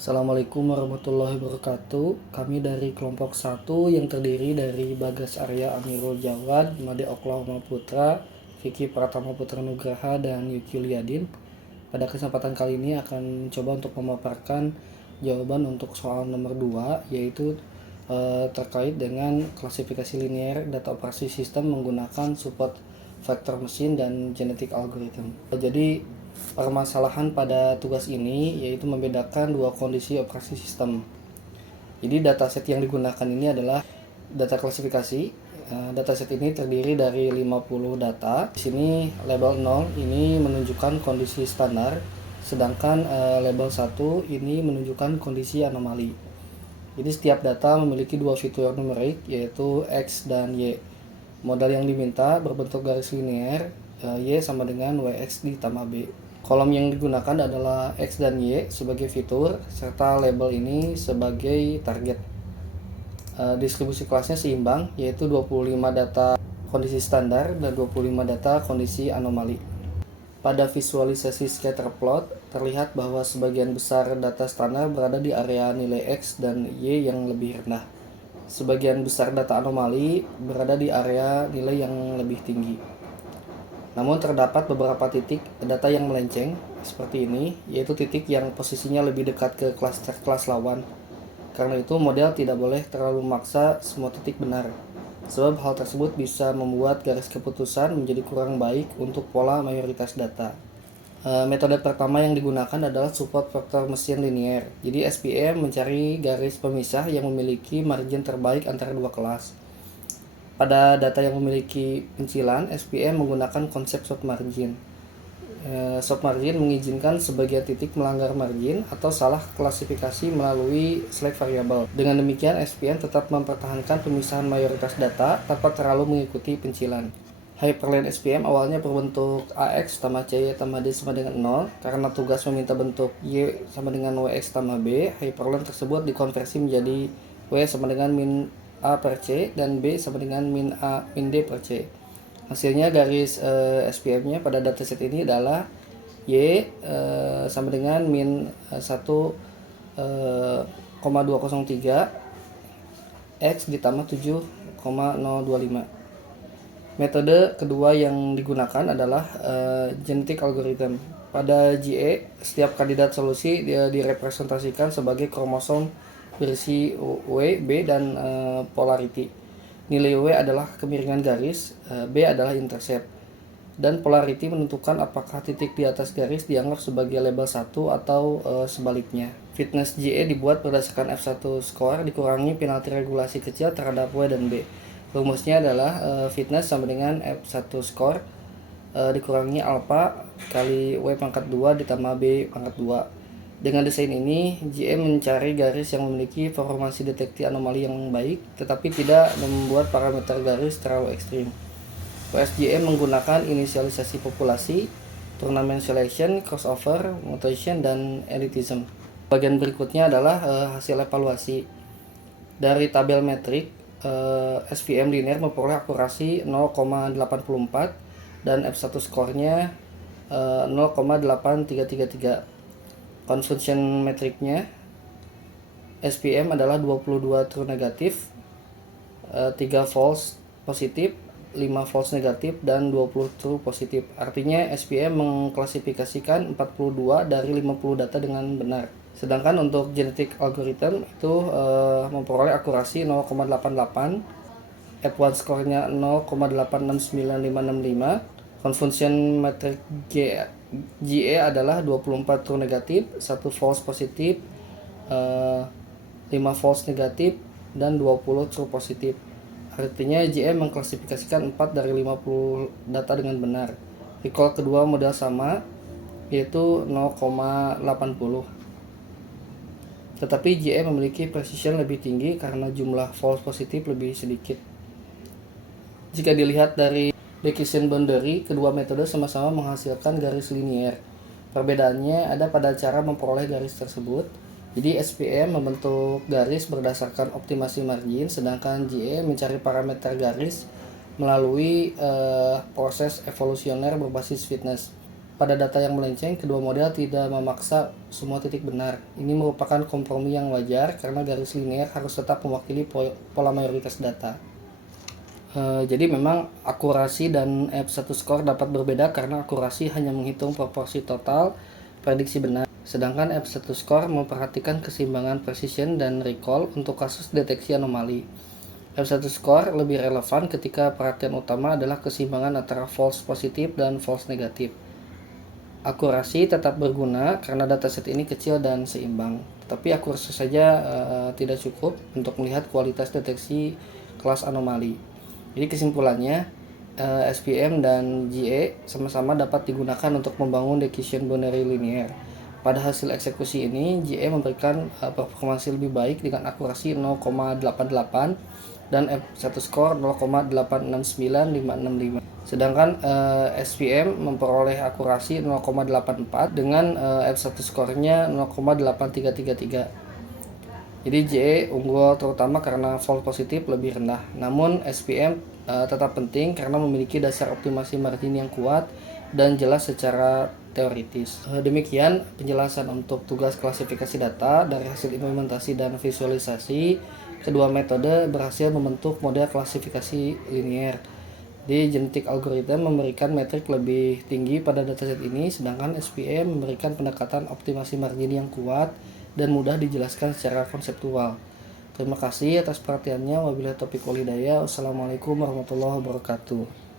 Assalamualaikum warahmatullahi wabarakatuh. Kami dari kelompok 1 yang terdiri dari Bagas Arya Amirul Jawad, Made Oklahoma Putra, Vicky Pratama Putra Nugraha, dan Yuki Liadin. Pada kesempatan kali ini akan mencoba untuk memaparkan jawaban untuk soal nomor 2, yaitu terkait dengan klasifikasi linear data operasi sistem menggunakan support vector mesin dan genetic algorithm. Jadi permasalahan pada tugas ini yaitu membedakan dua kondisi operasi sistem. Jadi dataset yang digunakan ini adalah data klasifikasi. Dataset ini terdiri dari 50 data. Di sini label 0 ini menunjukkan kondisi standar, sedangkan label 1 ini menunjukkan kondisi anomali. Jadi setiap data memiliki dua fitur numerik, yaitu X dan Y. Modal yang diminta berbentuk garis linear, Y sama dengan WX ditambah B. Kolom yang digunakan adalah X dan Y sebagai fitur, serta label ini sebagai target. Distribusi kelasnya seimbang, yaitu 25 data kondisi standar dan 25 data kondisi anomali. Pada visualisasi scatter plot, terlihat bahwa sebagian besar data standar berada di area nilai X dan Y yang lebih rendah. Sebagian besar data anomali berada di area nilai yang lebih tinggi. Namun terdapat beberapa titik data yang melenceng, seperti ini, yaitu titik yang posisinya lebih dekat ke klaster kelas lawan. Karena itu model tidak boleh terlalu memaksa semua titik benar, sebab hal tersebut bisa membuat garis keputusan menjadi kurang baik untuk pola mayoritas data. Metode pertama yang digunakan adalah support vector mesin linear. Jadi SPM mencari garis pemisah yang memiliki margin terbaik antara dua kelas. Pada data yang memiliki pencilan, SPM menggunakan konsep soft margin. Soft margin mengizinkan sebagian titik melanggar margin atau salah klasifikasi melalui select variable. Dengan demikian, SPM tetap mempertahankan pemisahan mayoritas data tanpa terlalu mengikuti pencilan. Hyperlink SPM awalnya berbentuk AX tambah CY tambah D sama dengan 0. Karena tugas meminta bentuk Y sama dengan WX tambah B, hyperlink tersebut dikonversi menjadi W sama dengan min A per C dan B sama dengan min A min D per C. Hasilnya garis SPM-nya pada dataset ini adalah Y sama dengan min 1,203 X ditambah 7,025. Metode kedua yang digunakan adalah genetic algorithm. Pada GE, setiap kandidat solusi direpresentasikan sebagai kromosom berisi W, B, dan polarity. Nilai W adalah kemiringan garis, B adalah intercept, dan polarity menentukan apakah titik di atas garis dianggap sebagai label 1 atau sebaliknya. Fitness GE dibuat berdasarkan F1 score dikurangi penalti regulasi kecil terhadap W dan B. Rumusnya adalah fitness sama dengan F1 score dikurangi alpha kali W pangkat 2 ditambah B pangkat 2. Dengan desain ini, GM mencari garis yang memiliki formasi deteksi anomali yang baik, tetapi tidak membuat parameter garis terlalu ekstrim. USGM menggunakan inisialisasi populasi, tournament selection, crossover, mutation, dan elitism. Bagian berikutnya adalah hasil evaluasi. Dari tabel metrik, SPM linear memperoleh akurasi 0,84 dan F1 skornya 0,8333. Confusion metriknya SPM adalah 22 true negatif, 3 false positif, 5 false negatif, dan 20 true positif. Artinya SPM mengklasifikasikan 42 dari 50 data dengan benar. Sedangkan untuk genetic algorithm itu memperoleh akurasi 0,88, F1 skornya 0,869565. Confusion metrik GE adalah 24 true negatif, 1 false positif, 5 false negatif, dan 20 true positif. Artinya GE mengklasifikasikan 4 dari 50 data dengan benar. Recall kedua model sama, yaitu 0,80. Tetapi GE memiliki precision lebih tinggi karena jumlah false positif lebih sedikit. Jika dilihat dari decision boundary, kedua metode sama-sama menghasilkan garis linear. Perbedaannya ada pada cara memperoleh garis tersebut. Jadi SPM membentuk garis berdasarkan optimasi margin, sedangkan GE mencari parameter garis melalui proses evolusioner berbasis fitness. Pada data yang melenceng, kedua model tidak memaksa semua titik benar. Ini merupakan kompromi yang wajar karena garis linear harus tetap mewakili pola mayoritas data. Jadi memang akurasi dan F1 score dapat berbeda karena akurasi hanya menghitung proporsi total prediksi benar, sedangkan F1 score memperhatikan keseimbangan precision dan recall untuk kasus deteksi anomali. F1 score lebih relevan ketika perhatian utama adalah keseimbangan antara false positif dan false negatif. Akurasi tetap berguna karena dataset ini kecil dan seimbang, tetapi akurasi saja tidak cukup untuk melihat kualitas deteksi kelas anomali. Jadi kesimpulannya, SPM dan GA sama-sama dapat digunakan untuk membangun decision boundary linear. Pada hasil eksekusi ini, GA memberikan performansi lebih baik dengan akurasi 0,88 dan F1 score 0,869565. Sedangkan SPM memperoleh akurasi 0,84 dengan F1 skornya 0,8333. Jadi JE unggul terutama karena false positif lebih rendah. Namun SPM tetap penting karena memiliki dasar optimasi margin yang kuat dan jelas secara teoritis. Demikian penjelasan untuk tugas klasifikasi data. Dari hasil implementasi dan visualisasi, kedua metode berhasil membentuk model klasifikasi linear. Di genetic algorithm memberikan metrik lebih tinggi pada dataset ini, sedangkan SPM memberikan pendekatan optimasi margin yang kuat dan mudah dijelaskan secara konseptual. Terima kasih atas perhatiannya. Wabillahi taufiq wal hidayah. Wassalamualaikum warahmatullahi wabarakatuh.